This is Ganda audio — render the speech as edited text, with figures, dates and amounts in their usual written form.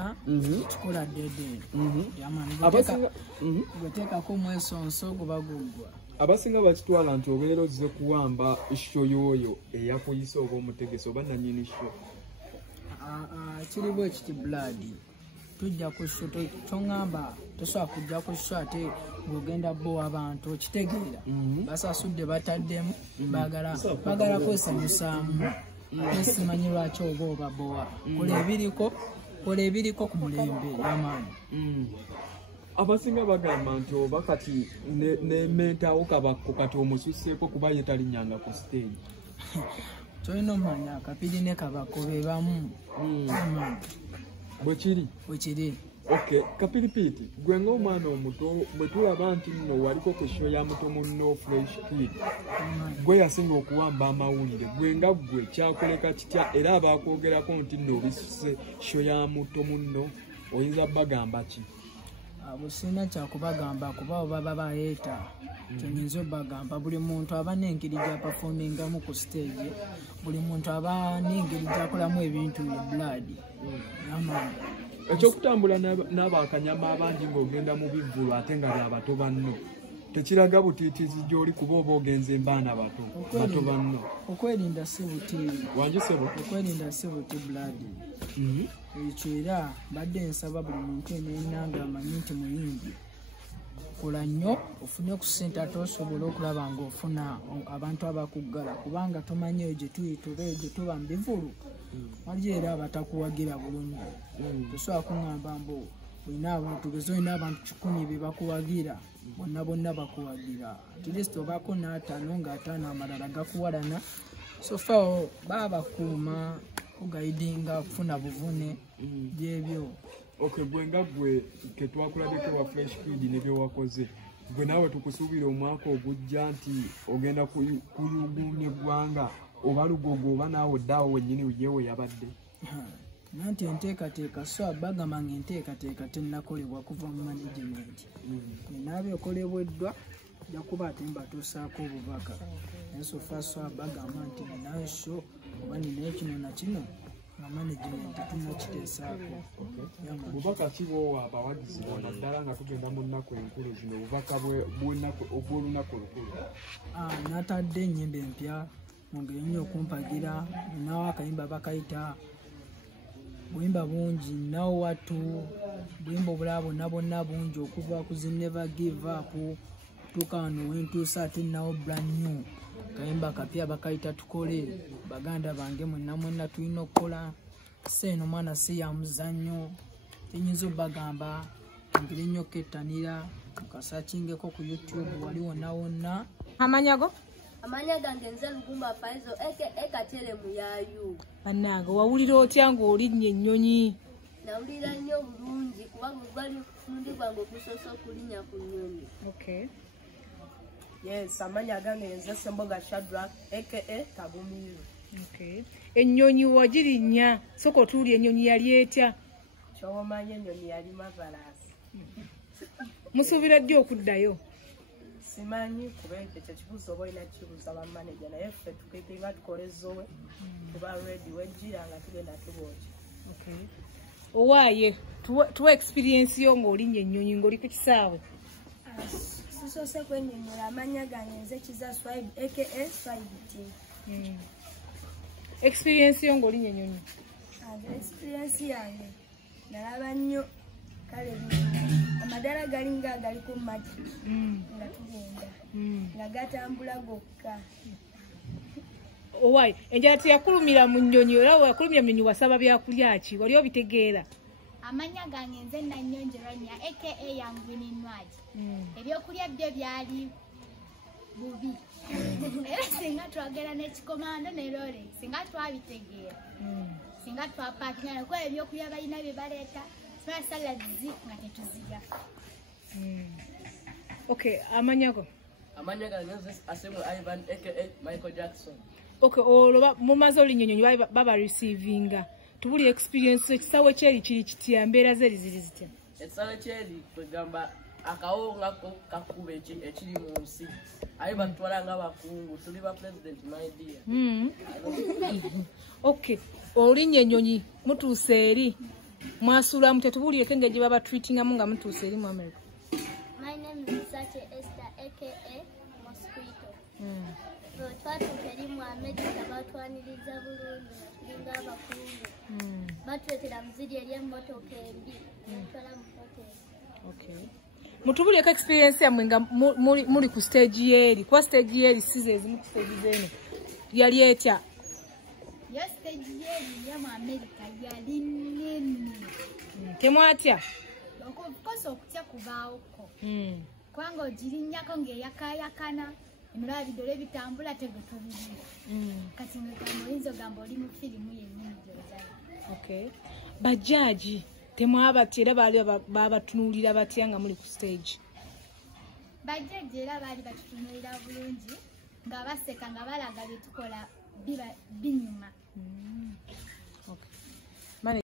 kyonna kikola ddedde yamani gweteekako omwesonso guba guggwa. Abasinga bakitwala nti obeera ozze kuwamba show y'oyo eyakuyisa oba omutegesi oba nannyini show. Kiri bwe kiti blood tujja ku show toŋŋamba tosobola kujja ku show ate ng'ogenda bowa abantu okitegeera basasudde bataddemu baagala kwesanyusaamu simanyi lwaki oba obabowa kola ebiriko ku mulembe y'amaanyi. Abasinga bagamba nti oba kati nementawo kabakko kati omususeeko kuba ye talinnyanga ku stage. Tolina omanya Kapiri ne Kabakko be bamu. Bwe kiri? Okay, Kapiri Pete, gwe ng'omwana omuto bwe tulaba nti nno waliko ku show ya muto munno Fresh Kid, gwe yasinga okuwamba amawulire, gwe nga gwe kyakuleka kitya era abakwogerako nti nno obisuse show ya muto munno oyinza bagamba ki? Busina kyakubagamba kuba oba babayeeta kyenyinza obagamba buli muntu aba n'engeri gy'apafomingamu ku stage, buli muntu aba n'engeri gy'akolamu ebintu blood. Ekyokutambula n'abakanyama abangi ng'ogenda mu bivvulu ate nga byabato banno tekiraga butiitiizi gy'oli kuba oba ogenza embaana bato banno. Okwerinda si buti. Wanjisebo? Okwerinda si buti blood. Ekyo era badde nsaba buli muntu enanga amanyi nti muyimbi kola nnyo ofune ku ssente ate osobola okulaba ng'ofuna abantu abakuggala kubanga tomanyi eyo gye tuyita eyo gye tuba mu bivulu waliyo era abatakuwagira bulungi. Tosobola kuŋŋamba mbu tugeze olina abantu 100 be bakuwagira bonna bakuwagira at least obaako n'ataano ng'ataano amalala gakuwalana so far baba bakuuma kugaidinga kufuna buvune byebyo. Okay, gwe nga gwe ketwakulabeko wa Fresh Kid ne bye wakoze gwe naawe tukusuubira omwaka ogujja nti ogenda kuyugumya eggwanga oba lugogo oba naawe oddaawo wennyini yewe yabadde nanti enteekateeka so bagamba enteekateeka tennakolebwa kuva mu management naabyo okolebweddwa ojja kuba ate mbatuusaako obubaka naye so far so bagamba nti ninayo show oba ninayo kino na kino nga management tunnakiteesaako. Bubaka ki bwowa abawagizi bona ddala nga tugenda mu nnaku enkulu zino obubaka obw'olunaku olukulu? Natadde ennyimba empya mwongere nnyo okumpagira ninawo akayimba bakayita buyimba bungi ninawo watu buyimba obulala bonna bungi okuva ku Never Give Up tuuka wano wentuusa ate ninawo brand new kayimba kapya bakayita tukole baganda bange mwenna tulina okukola seeno mwana si ya muzannyo tenyinza obagamba ngeri nnyo kettanira kasakingeko ku YouTube wali wonna. Amanya gange nze Lugumba Faizo Katere Muyayu. Bannange wawulira otya ng'olinnye ennyonyi? Nawulira nnyo bulungi kubanga gwali kufundi gwange okusosa okulinnya ku nnyonyi. Okay. Yes, amanya gange nze Semboga Shadrack Kagumiru. Okay. Ennyonyi wagirinnya soko tuuli ennyonyi yali etya? Ky'omanya ennyonyi yali mavalasi. Musuubira ddi okuddayo? Simanyi kuba ekyo kibuuzo oba olina kibuuza bammaneja naye ffe tukekenga tukolezowe tuba ready wejjira nga tugenda tubooki. Okay. Owaaye tuwa experience yo ng'olinnye ennyonyi ng'oli ku kisaawe? Sisoose kwennyonnyola amanya gange nze Kiza Swaib Swaibit. Experience yo ng'olinnye ennyonyi? Experience yange nalaba nnyo kale amadala galinga gali ku mati nga tugenda nga gatambula gokka. Owaaye enjala teyakulumira mu nnyonyi era wakulumira mu nnyonyi wasaba byakulya ki wali obitegeera? Amanya gange nze Nanyonjeranya Yangwininwaji. Ebyokulya bye byali bubi era singa twagera n'ekikomando ne lole singa twabitegeera singa twapakinga kuba ebyokulya balina bye baleeta salads nga tetuzirya. Okay, amanyako? Amanya gange nze Asemwe Ivan Michael Jackson. Okay, olwo mumaze olinnye ennyonyi baba receivinga tubuli experience ekisaawe kyeri kiri kitya mbeera zeri ziri zitya? Ekisaawe kyeri kwegamba akawo ngako kakuba ekiri mu nsi aye batwala nga bakungu tuli ba president my dear. Okay, olinnye ennyonyi mutuuse eri mwasulamu tetubuulireko engeri gye baba treatingamu nga mutuuse eri mu America. My name is Sache Esther, aka Mosquito. Twatuuka eri mu America batwaniriza bulungi nga tulinga abakungu. Batuleetera muziri eri emmotoka embi netutwala mu hoteri. Mutubuulireko experience yammwe nga muli ku stage yeeri kuba stage yeeri size ezimu ku stage zeeno yali etya? Yo stage yeeri ya mu America yali nnene. Temwatya? Okukosa okutya kubaawoko. Kubanga ogirinnyako ng'eyakayakana emirala bidole bitambula tegutubirira. Kati ng'egamba oyinza ogamba oli mu firimu yennyini gy'ozala. Bajjaaji temwabatya era baali babatunuulira batya nga muli ku stage? Bajjajja era baali batutunuulira bulungi nga baseka nga balaga bye tukola binyuma.